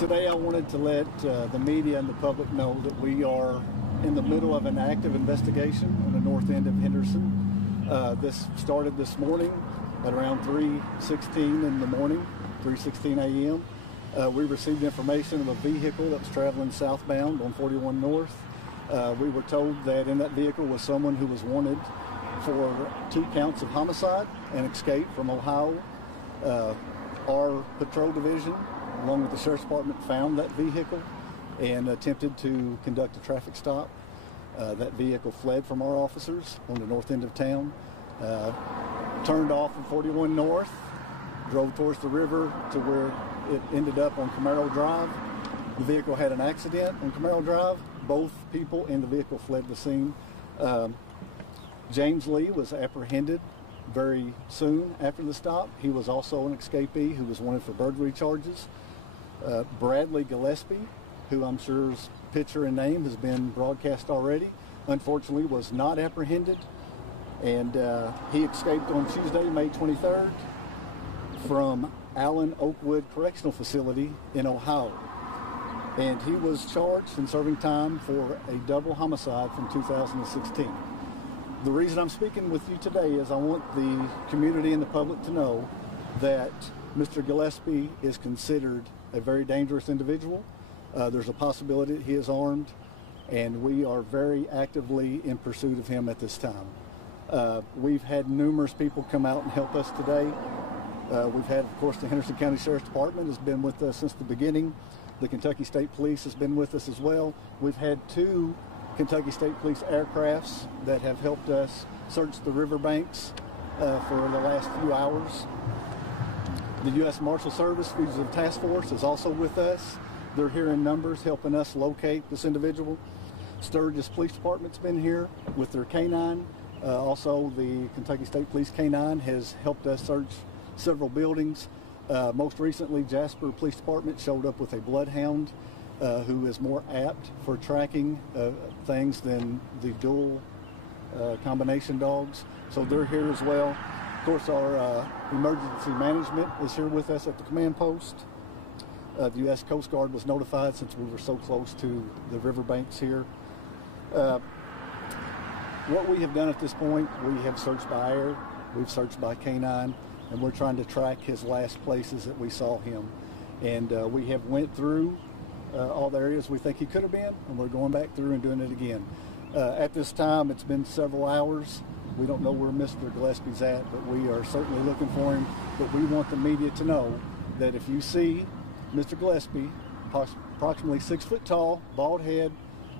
Today I wanted to let the media and the public know that we are in the middle of an active investigation on the north end of Henderson. This started this morning at around 3:16 in the morning, 3:16 a.m. We received information of a vehicle that was traveling southbound on 41 North. We were told that in that vehicle was someone who was wanted for 2 counts of homicide and escape from Ohio. Our patrol division, along with the Sheriff's Department, found that vehicle and attempted to conduct a traffic stop. That vehicle fled from our officers on the north end of town, turned off from 41 North, drove towards the river to where it ended up on Camaro Drive. The vehicle had an accident on Camaro Drive. Both people in the vehicle fled the scene. James Lee was apprehended very soon after the stop. He was also an escapee who was wanted for burglary charges. Bradley Gillespie, who I'm sure's picture and name has been broadcast already, unfortunately was not apprehended, and he escaped on Tuesday, May 23rd from Allen Oakwood Correctional Facility in Ohio. And he was charged and serving time for a double homicide from 2016. The reason I'm speaking with you today is I want the community and the public to know that Mr. Gillespie is considered a very dangerous individual. There's a possibility that he is armed, and we are very actively in pursuit of him at this time. We've had numerous people come out and help us today. We've had, of course, the Henderson County Sheriff's Department has been with us since the beginning. The Kentucky State Police has been with us as well. We've had 2 Kentucky State Police aircrafts that have helped us search the riverbanks for the last few hours. The U.S. Marshal Service Fugitive Task Force is also with us. They're here in numbers helping us locate this individual. Sturgis Police Department's been here with their K-9. Also, the Kentucky State Police K-9 has helped us search several buildings. Most recently, Jasper Police Department showed up with a bloodhound who is more apt for tracking things than the dual combination dogs. So they're here as well. Of course, our emergency management is here with us at the command post. The U.S. Coast Guard was notified since we were so close to the riverbanks here. What we have done at this point, we have searched by air, we've searched by K-9, and we're trying to track his last places that we saw him. And we have went through all the areas we think he could have been, and we're going back through and doing it again. At this time, it's been several hours. We don't know where Mr. Gillespie's at, but we are certainly looking for him. But we want the media to know that if you see Mr. Gillespie, approximately 6 foot tall, bald head,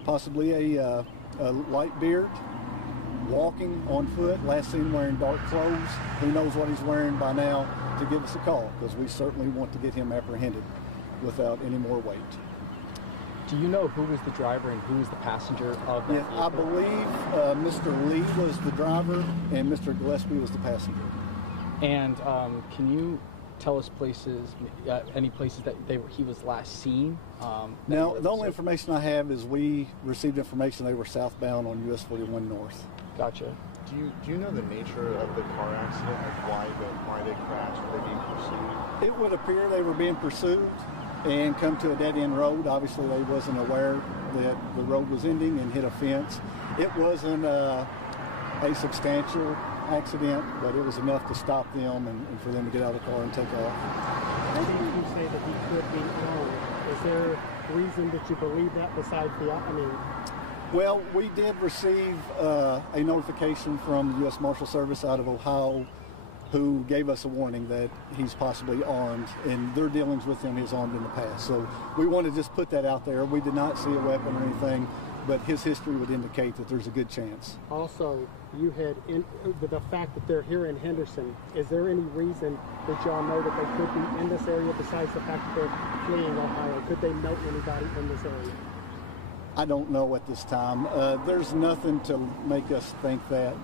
possibly a light beard, walking on foot, last seen wearing dark clothes, who knows what he's wearing by now, to give us a call, because we certainly want to get him apprehended without any more wait. Do you know who was the driver and who was the passenger of that vehicle? I believe Mr. Lee was the driver and Mr. Gillespie was the passenger. And can you tell us places, any places that he was last seen? Now, the only information I have is we received information they were southbound on US 41 North. Gotcha. Do you know the nature of the car accident, like why they crashed? Were they being pursued? It would appear they were being pursued and come to a dead-end road. Obviously, they wasn't aware that the road was ending and hit a fence. It wasn't a substantial accident, but it was enough to stop them and for them to get out of the car and take off. Why did you say that he could be armed? Is there a reason that you believe that besides Well, we did receive a notification from the U.S. Marshal Service out of Ohio who gave us a warning that he's possibly armed, and their dealings with him is armed in the past. So we want to just put that out there. We did not see a weapon or anything, but his history would indicate that there's a good chance. Also, you had, the fact that they're here in Henderson, is there any reason that y'all know that they could be in this area besides the fact that they're fleeing Ohio? Could they know anybody in this area? I don't know at this time. There's nothing to make us think that.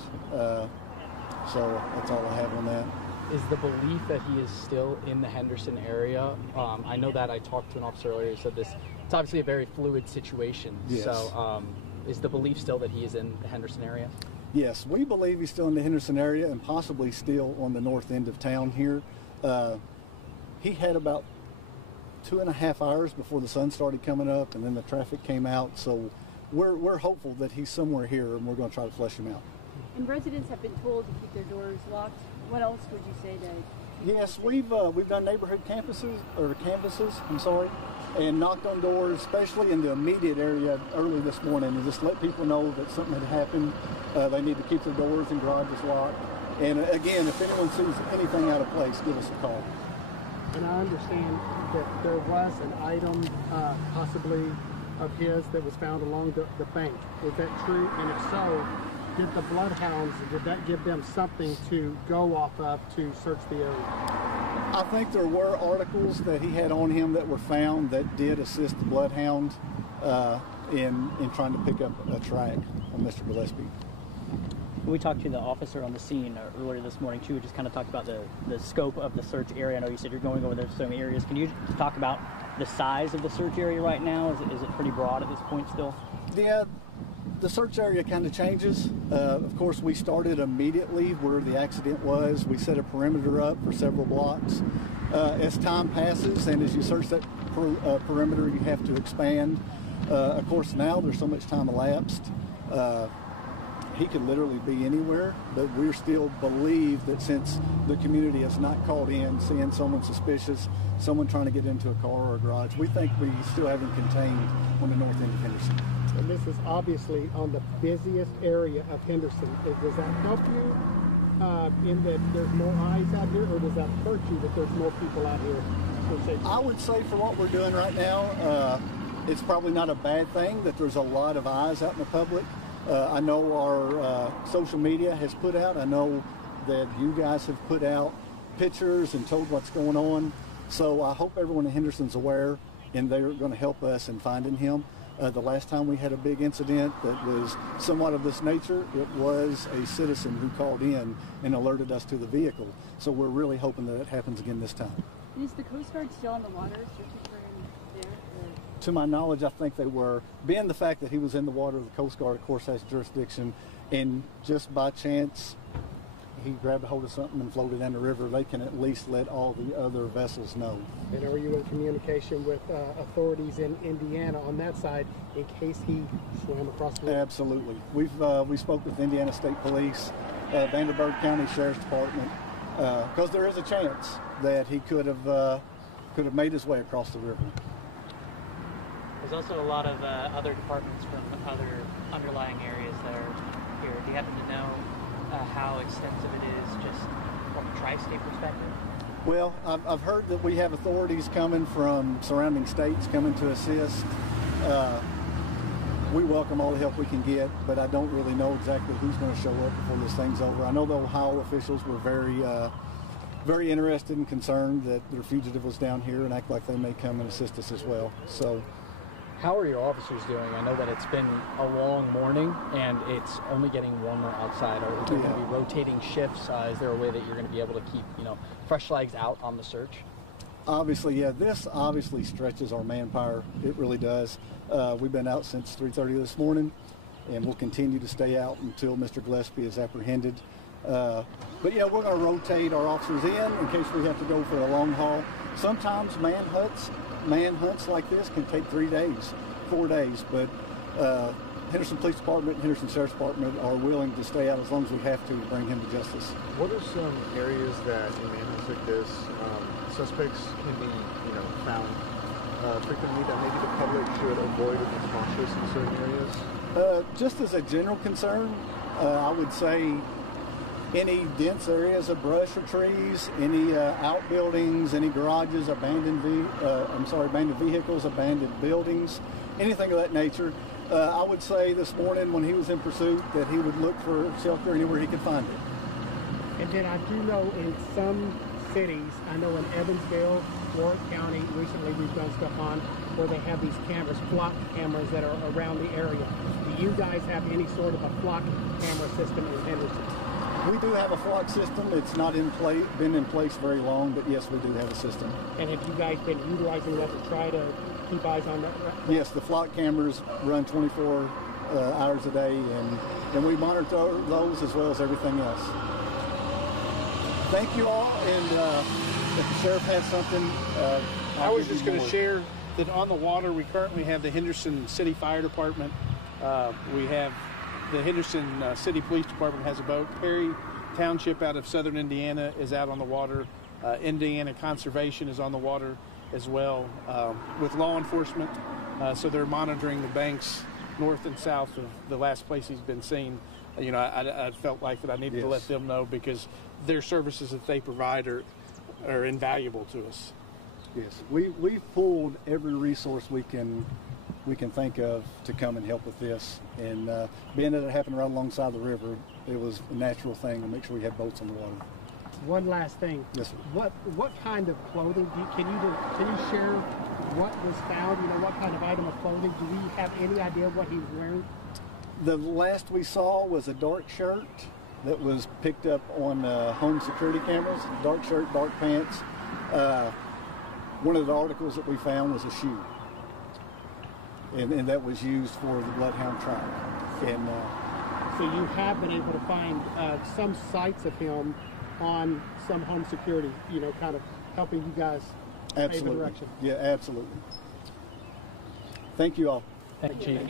So that's all I have on that. Is the belief that he is still in the Henderson area? I know that I talked to an officer earlier who said this. It's obviously a very fluid situation. Yes. So is the belief still that he is in the Henderson area? Yes, we believe he's still in the Henderson area and possibly still on the north end of town here. He had about 2.5 hours before the sun started coming up, and then the traffic came out. So we're hopeful that he's somewhere here, and we're going to try to flush him out. And residents have been told to keep their doors locked. What else would you say to? Yes, we've done neighborhood canvases, and knocked on doors, especially in the immediate area early this morning, and just let people know that something had happened. They need to keep their doors and garages locked. And again, if anyone sees anything out of place, give us a call. And I understand that there was an item possibly of his that was found along the bank. Is that true? And if so, did the bloodhounds, did that give them something to go off of to search the area? I think there were articles that he had on him that were found that did assist the bloodhound in trying to pick up a track on Mr. Gillespie. We talked to the officer on the scene earlier this morning too, just kind of talked about the scope of the search area. I know you said you're going over there some areas. Can you just talk about the size of the search area right now? Is it pretty broad at this point still? Yeah, the search area kind of changes. Of course, we started immediately where the accident was. We set a perimeter up for several blocks. As time passes and as you search that perimeter, you have to expand. Of course, now there's so much time elapsed. He could literally be anywhere, but we still believe that since the community has not called in, seeing someone suspicious, someone trying to get into a car or a garage, we think we still have him contained on the north end of Henderson. And this is obviously on the busiest area of Henderson. Does that help you in that there's more eyes out here, or does that hurt you that there's more people out here? I would say for what we're doing right now, it's probably not a bad thing that there's a lot of eyes out in the public. I know our social media has put out. I know that you guys have put out pictures and told what's going on. So I hope everyone in Henderson's aware, and they're going to help us in finding him. The last time we had a big incident that was somewhat of this nature, it was a citizen who called in and alerted us to the vehicle. So we're really hoping that it happens again this time. Is the Coast Guard still on the water searching for him there? Or? To my knowledge, I think they were. Being the fact that he was in the water, the Coast Guard, of course, has jurisdiction. And just by chance, he grabbed a hold of something and floated down the river. They can at least let all the other vessels know. And are you in communication with authorities in Indiana on that side in case he swam across the river? Absolutely. We spoke with Indiana State Police, Vanderburgh County Sheriff's Department, because there is a chance that he could have made his way across the river. There's also a lot of other departments from other underlying areas that are here. Do you happen to know how extensive it is just from a tri-state perspective? Well, I've heard that we have authorities coming from surrounding states coming to assist. We welcome all the help we can get, but I don't really know exactly who's going to show up before this thing's over. I know the Ohio officials were very interested and concerned that their fugitive was down here and act like they may come and assist us as well. So. How are your officers doing? I know that it's been a long morning and it's only getting warmer outside. Are there going to be rotating shifts? Is there a way that you're going to be able to keep, fresh legs out on the search? Obviously, yeah. This obviously stretches our manpower. It really does. We've been out since 3:30 this morning, and we'll continue to stay out until Mr. Gillespie is apprehended. But yeah, we're going to rotate our officers in case we have to go for a long haul. Sometimes manhunts like this can take 3 days, 4 days, but Henderson Police Department and Henderson Sheriff's Department are willing to stay out as long as we have to bring him to justice. What are some areas that in manhunts like this, suspects can be, found frequently that maybe the public should avoid or be cautious in certain areas? Just as a general concern, I would say any dense areas of brush or trees, any outbuildings, any garages, abandoned vehicles, abandoned buildings, anything of that nature. I would say this morning when he was in pursuit that he would look for shelter anywhere he could find it. And then I do know in some cities, I know in Evansville, Warren County, recently we've done stuff on where they have these cameras, flock cameras that are around the area. Do you guys have any sort of a flock camera system in Henderson? We do have a flock system. It's not been in place very long, but yes, we do have a system. And have you guys been utilizing that to try to keep eyes on that? Yes, the flock cameras run 24 hours a day, and we monitor those as well as everything else. Thank you all, and if the sheriff has something, I was just going to share that on the water, we currently have the Henderson City Fire Department. We have the Henderson City Police Department has a boat. Perry Township out of southern Indiana is out on the water. Indiana Conservation is on the water as well with law enforcement. So they're monitoring the banks north and south of the last place he's been seen. You know, I felt like that I needed to let them know because their services that they provide are invaluable to us. Yes, we've pulled every resource we can think of to come and help with this. And being that it happened right alongside the river, it was a natural thing to make sure we had boats on the water. One last thing. Yes, sir. What kind of clothing can you share what was found? You know, what kind of item of clothing? Do we have any idea what he was wearing? The last we saw was a dark shirt that was picked up on home security cameras. Dark shirt, dark pants. One of the articles that we found was a shoe, and that was used for the bloodhound track. And so you have been able to find some sights of him on some home security, you know, kind of helping you guys pave the direction. Yeah, absolutely. Thank you all. Thank you.